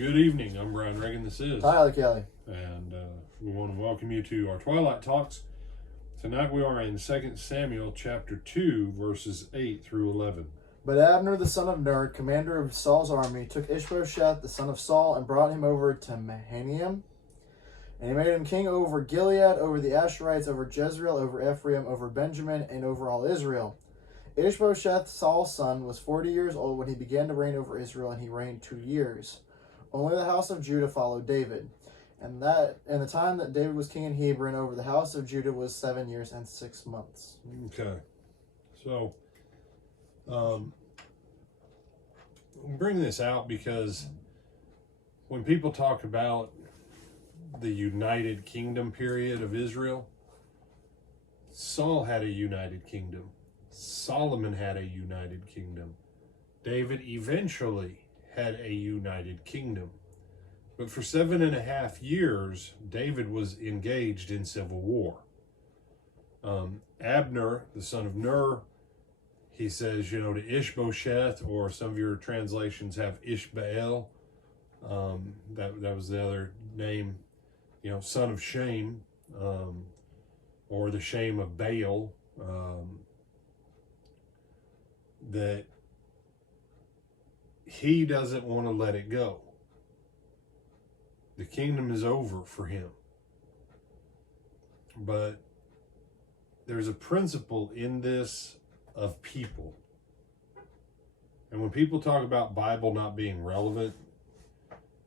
Good evening. I'm Brian Reagan. This is Tyler Kelly. And we want to welcome you to our Twilight Talks. Tonight we are in 2 Samuel chapter 2, verses 8 through 11. But Abner the son of Ner, commander of Saul's army, took Ishbosheth the son of Saul and brought him over to Mahanaim. And he made him king over Gilead, over the Asherites, over Jezreel, over Ephraim, over Benjamin, and over all Israel. Ishbosheth, Saul's son, was 40 years old when he began to reign over Israel, and he reigned 2 years. Only the house of Judah followed David. And the time that David was king in Hebron over the house of Judah was 7 years and 6 months. Okay. So, I'm bringing this out because when people talk about the United Kingdom period of Israel, Saul had a united kingdom. Solomon had a united kingdom. David eventually had a united kingdom. But for 7.5 years, David was engaged in civil war. Abner, the son of Ner, he says, to Ishbosheth, or some of your translations have Ishbaal. That was the other name, son of Shem, or the shame of Baal, that he doesn't want to let it go. The kingdom is over for him. But there's a principle in this of people. And when people talk about Bible not being relevant,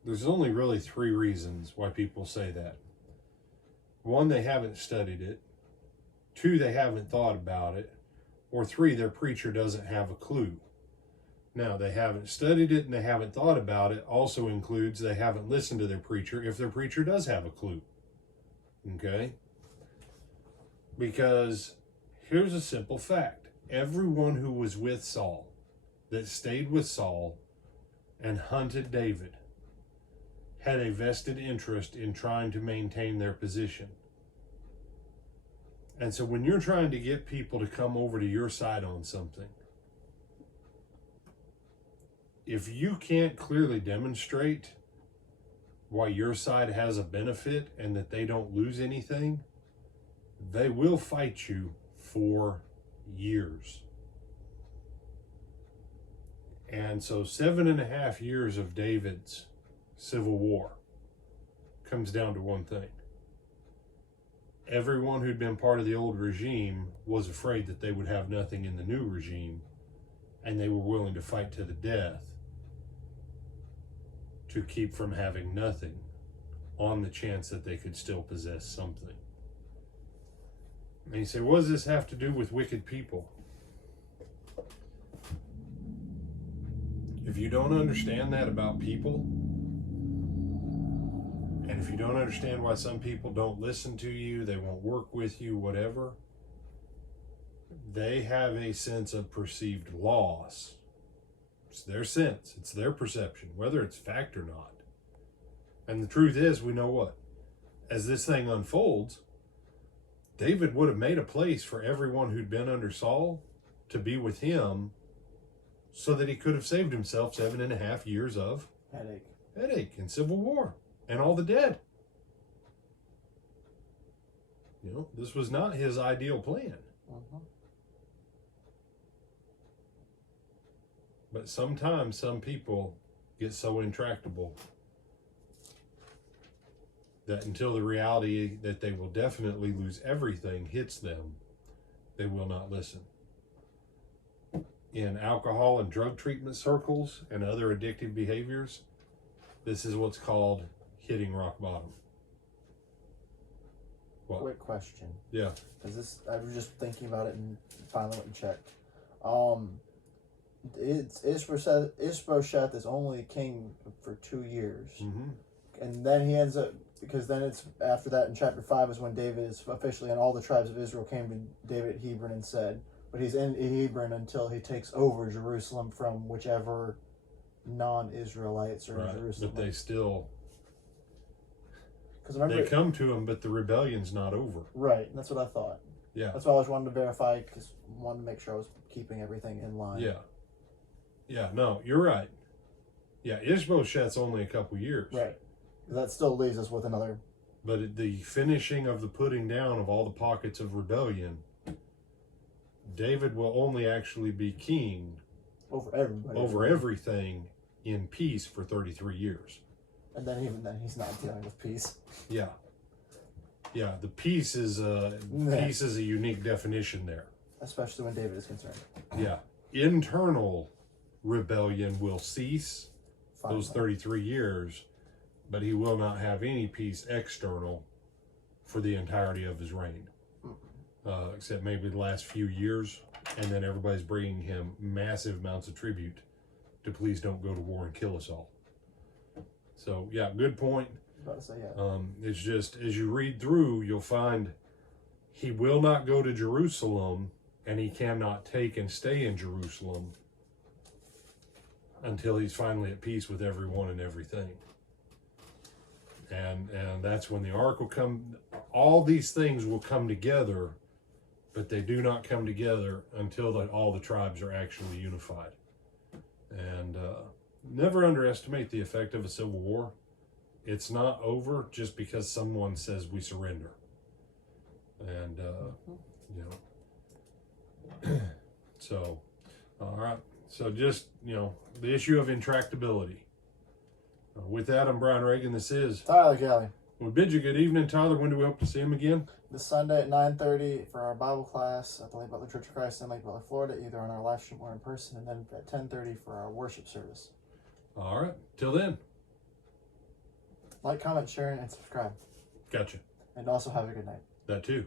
there's only really 3 reasons why people say that. 1, they haven't studied it. 2, they haven't thought about it. Or 3, their preacher doesn't have a clue. Now, they haven't studied it and they haven't thought about it also includes they haven't listened to their preacher if their preacher does have a clue. Okay? Because here's a simple fact. Everyone who was with Saul, that stayed with Saul and hunted David, had a vested interest in trying to maintain their position. And so when you're trying to get people to come over to your side on something, if you can't clearly demonstrate why your side has a benefit and that they don't lose anything, they will fight you for years. And so 7.5 years of David's civil war comes down to one thing. Everyone who'd been part of the old regime was afraid that they would have nothing in the new regime, and they were willing to fight to the death to keep from having nothing on the chance that they could still possess something. And you say, what does this have to do with wicked people? If you don't understand that about people, and if you don't understand why some people don't listen to you, they won't work with you, whatever, they have a sense of perceived loss. It's their sense. It's their perception, whether it's fact or not. And the truth is, we know what? As this thing unfolds, David would have made a place for everyone who'd been under Saul to be with him so that he could have saved himself 7.5 years of headache and civil war and all the dead. This was not his ideal plan. But sometimes some people get so intractable that until the reality that they will definitely lose everything hits them, they will not listen. In alcohol and drug treatment circles and other addictive behaviors, this is what's called hitting rock bottom. What? Quick question. Yeah. Because I was just thinking about it and finally went and checked. Ishbosheth is only king for 2 years. Mm-hmm. And then he ends up, because then it's after that in chapter 5 is when David is officially, and all the tribes of Israel came to David at Hebron and said, but he's in Hebron until he takes over Jerusalem from whichever non-Israelites are in Jerusalem. But they still, because remember, they come to him, but the rebellion's not over. Right, and that's what I thought. Yeah. That's why I was wanting to verify, because I wanted to make sure I was keeping everything in line. Yeah. Yeah, no, you're right. Yeah, Ishbosheth's only a couple years. Right. That still leaves us with another. But the finishing of the putting down of all the pockets of rebellion, David will only actually be king Over everybody. over everything in peace for 33 years. And then even then, he's not dealing with peace. Yeah. Yeah, the peace is a unique definition there. Especially when David is concerned. Yeah. Internal rebellion will cease Finally. those 33 years, but he will not have any peace external for the entirety of his reign. Except maybe the last few years, and then everybody's bringing him massive amounts of tribute to please don't go to war and kill us all. So, yeah, good point. About to say, yeah. It's just, as you read through, you'll find he will not go to Jerusalem, and he cannot take and stay in Jerusalem until he's finally at peace with everyone and everything. And that's when the ark will come. All these things will come together, but they do not come together until all the tribes are actually unified. And never underestimate the effect of a civil war. It's not over just because someone says we surrender. And, so, all right. So just, the issue of intractability. With that, I'm Brian Reagan. This is Tyler Kelly. We bid you good evening, Tyler. When do we hope to see him again? This Sunday at 9:30 for our Bible class at the Lake Butler Church of Christ in Lake Butler, Florida, either on our live stream or in person, and then at 10:30 for our worship service. All right. Till then. Like, comment, share, and subscribe. Gotcha. And also have a good night. That too.